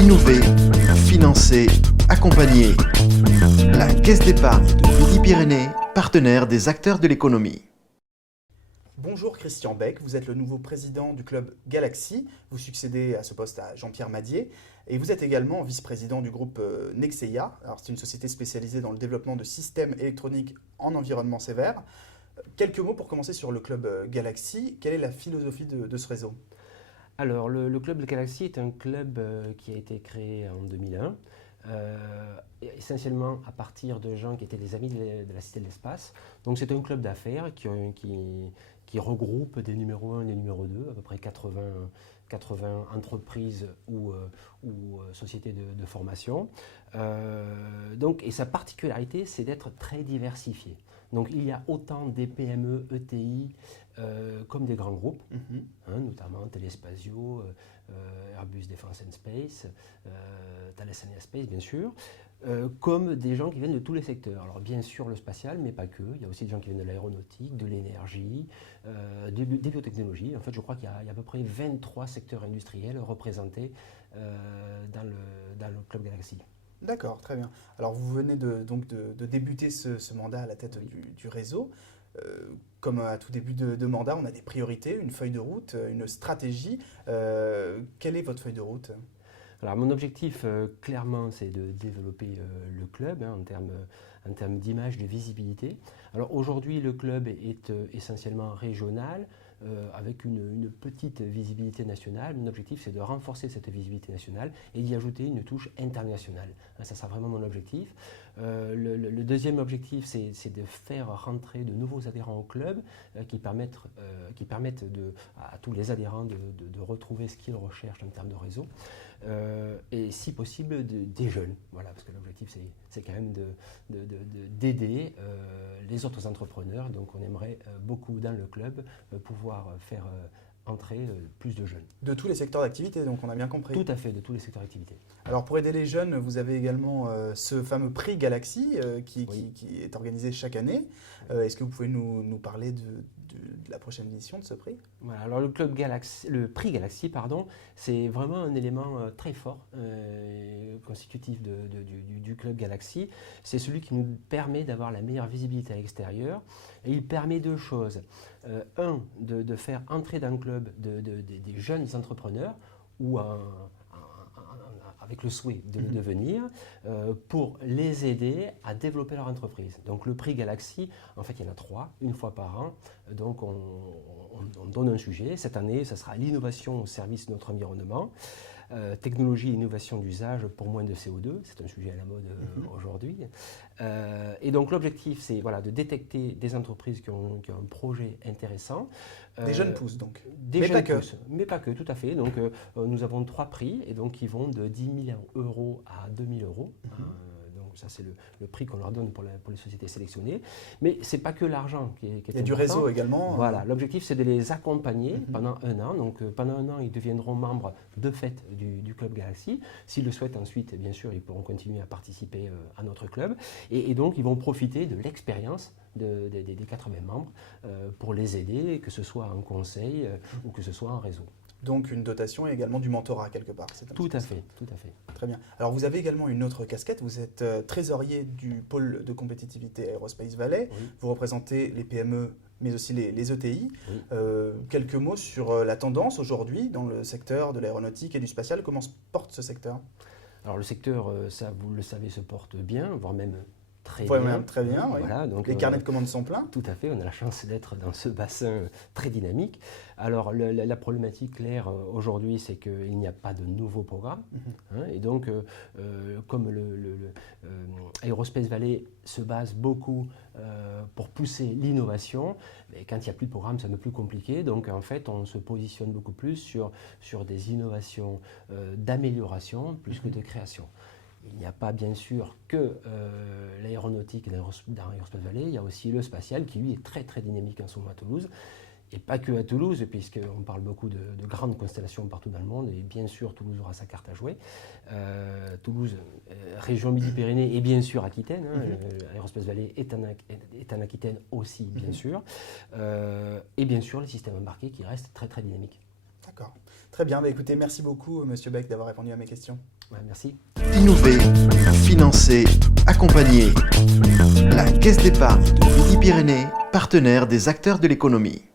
Innover, financer, accompagner. La Caisse d'épargne de Midi-Pyrénées, partenaire des acteurs de l'économie. Bonjour Christian Beck, vous êtes le nouveau président du club Galaxy. Vous succédez à ce poste à Jean-Pierre Madier et vous êtes également vice-président du groupe Nexeia. Alors, c'est une société spécialisée dans le développement de systèmes électroniques en environnement sévère. Quelques mots pour commencer sur le club Galaxy. Quelle est la philosophie de ce réseau ? Alors, le club Galaxy est un club qui a été créé en 2001, essentiellement à partir de gens qui étaient des amis de la Cité de l'Espace. Donc, c'est un club d'affaires qui regroupe des numéros 1 et des numéros 2, à peu près 80 entreprises ou sociétés de formation. Et sa particularité, c'est d'être très diversifié. Donc il y a autant des PME, ETI, comme des grands groupes, notamment Téléspazio, Airbus Defence and Space, Thales Alenia Space bien sûr, comme des gens qui viennent de tous les secteurs. Alors bien sûr le spatial, mais pas que. Il y a aussi des gens qui viennent de l'aéronautique, de l'énergie, des biotechnologies. En fait, je crois qu'il y a à peu près 23 secteurs industriels représentés dans le Club Galaxy. D'accord, très bien. Alors vous venez de débuter ce mandat à la tête du réseau. Comme à tout début de mandat, on a des priorités, une feuille de route, une stratégie. Quelle est votre feuille de route ? Alors mon objectif, clairement, c'est de développer le club en termes d'image, de visibilité. Alors aujourd'hui, le club est essentiellement régional, avec une petite visibilité nationale. Mon objectif, c'est de renforcer cette visibilité nationale et d'y ajouter une touche internationale. Ça sera vraiment mon objectif. Le deuxième objectif, c'est de faire rentrer de nouveaux adhérents au club qui permettent à tous les adhérents de retrouver ce qu'ils recherchent en termes de réseau. Et si possible des jeunes, voilà, parce que l'objectif c'est quand même d'aider les autres entrepreneurs. Donc on aimerait beaucoup dans le club pouvoir faire entrer plus de jeunes. De tous les secteurs d'activité, donc on a bien compris. Tout à fait, de tous les secteurs d'activité. Alors pour aider les jeunes, vous avez également ce fameux prix Galaxy qui est organisé chaque année. Est-ce que vous pouvez nous parler de la prochaine édition de ce prix ? Voilà, alors le prix Galaxy, c'est vraiment un élément très fort constitutif du club Galaxy. C'est celui qui nous permet d'avoir la meilleure visibilité à l'extérieur. Et il permet deux choses. De faire entrer dans le club des jeunes entrepreneurs ou avec le souhait de le devenir, pour les aider à développer leur entreprise. Donc le prix Galaxy, en fait il y en a 3, une fois par an. Donc on donne un sujet. Cette année, ça sera l'innovation au service de notre environnement. Technologie et innovation d'usage pour moins de CO2, c'est un sujet à la mode aujourd'hui. Et donc l'objectif, c'est de détecter des entreprises qui ont un projet intéressant. Des jeunes pousses donc. Mais pas que, tout à fait. Donc nous avons 3 prix et donc qui vont de 10 000 € à 2 000 €. Donc ça c'est le prix qu'on leur donne pour les sociétés sélectionnées. Mais ce n'est pas que l'argent qui est important. Il y a du réseau également. Voilà, l'objectif c'est de les accompagner pendant un an. Donc pendant un an, ils deviendront membres de fait du Club Galaxy. S'ils le souhaitent ensuite, bien sûr, ils pourront continuer à participer à notre club. Et donc ils vont profiter de l'expérience des 80 membres pour les aider, que ce soit en conseil ou que ce soit en réseau. Donc une dotation et également du mentorat quelque part. Tout à fait. Très bien. Alors vous avez également une autre casquette, vous êtes trésorier du pôle de compétitivité Aerospace Valley, vous représentez les PME mais aussi les ETI. Quelques mots sur la tendance aujourd'hui dans le secteur de l'aéronautique et du spatial, comment se porte ce secteur ? Alors le secteur, ça vous le savez, se porte bien, voire même très bien. Oui. Voilà, donc, les carnets de commandes sont pleins. Tout à fait, on a la chance d'être dans ce bassin très dynamique. Alors la problématique claire aujourd'hui, c'est qu'il n'y a pas de nouveaux programmes. Et donc, comme Aerospace Valley se base beaucoup pour pousser l'innovation, mais quand il n'y a plus de programme, c'est un peu plus compliqué. Donc en fait, on se positionne beaucoup plus sur des innovations d'amélioration plus que de création. Il n'y a pas bien sûr que l'aéronautique dans Aerospace Valley, il y a aussi le spatial qui lui est très très dynamique en ce moment à Toulouse. Et pas que à Toulouse, puisqu'on parle beaucoup de grandes constellations partout dans le monde, et bien sûr Toulouse aura sa carte à jouer. Toulouse, région Midi-Pyrénées et bien sûr Aquitaine, Aerospace Valley est en Aquitaine aussi bien sûr, et bien sûr les systèmes embarqués qui restent très très dynamiques. D'accord. Très bien, écoutez, merci beaucoup Monsieur Beck d'avoir répondu à mes questions. Merci. Innover, financer, accompagner. La Caisse d'épargne de Midi-Pyrénées, partenaire des acteurs de l'économie.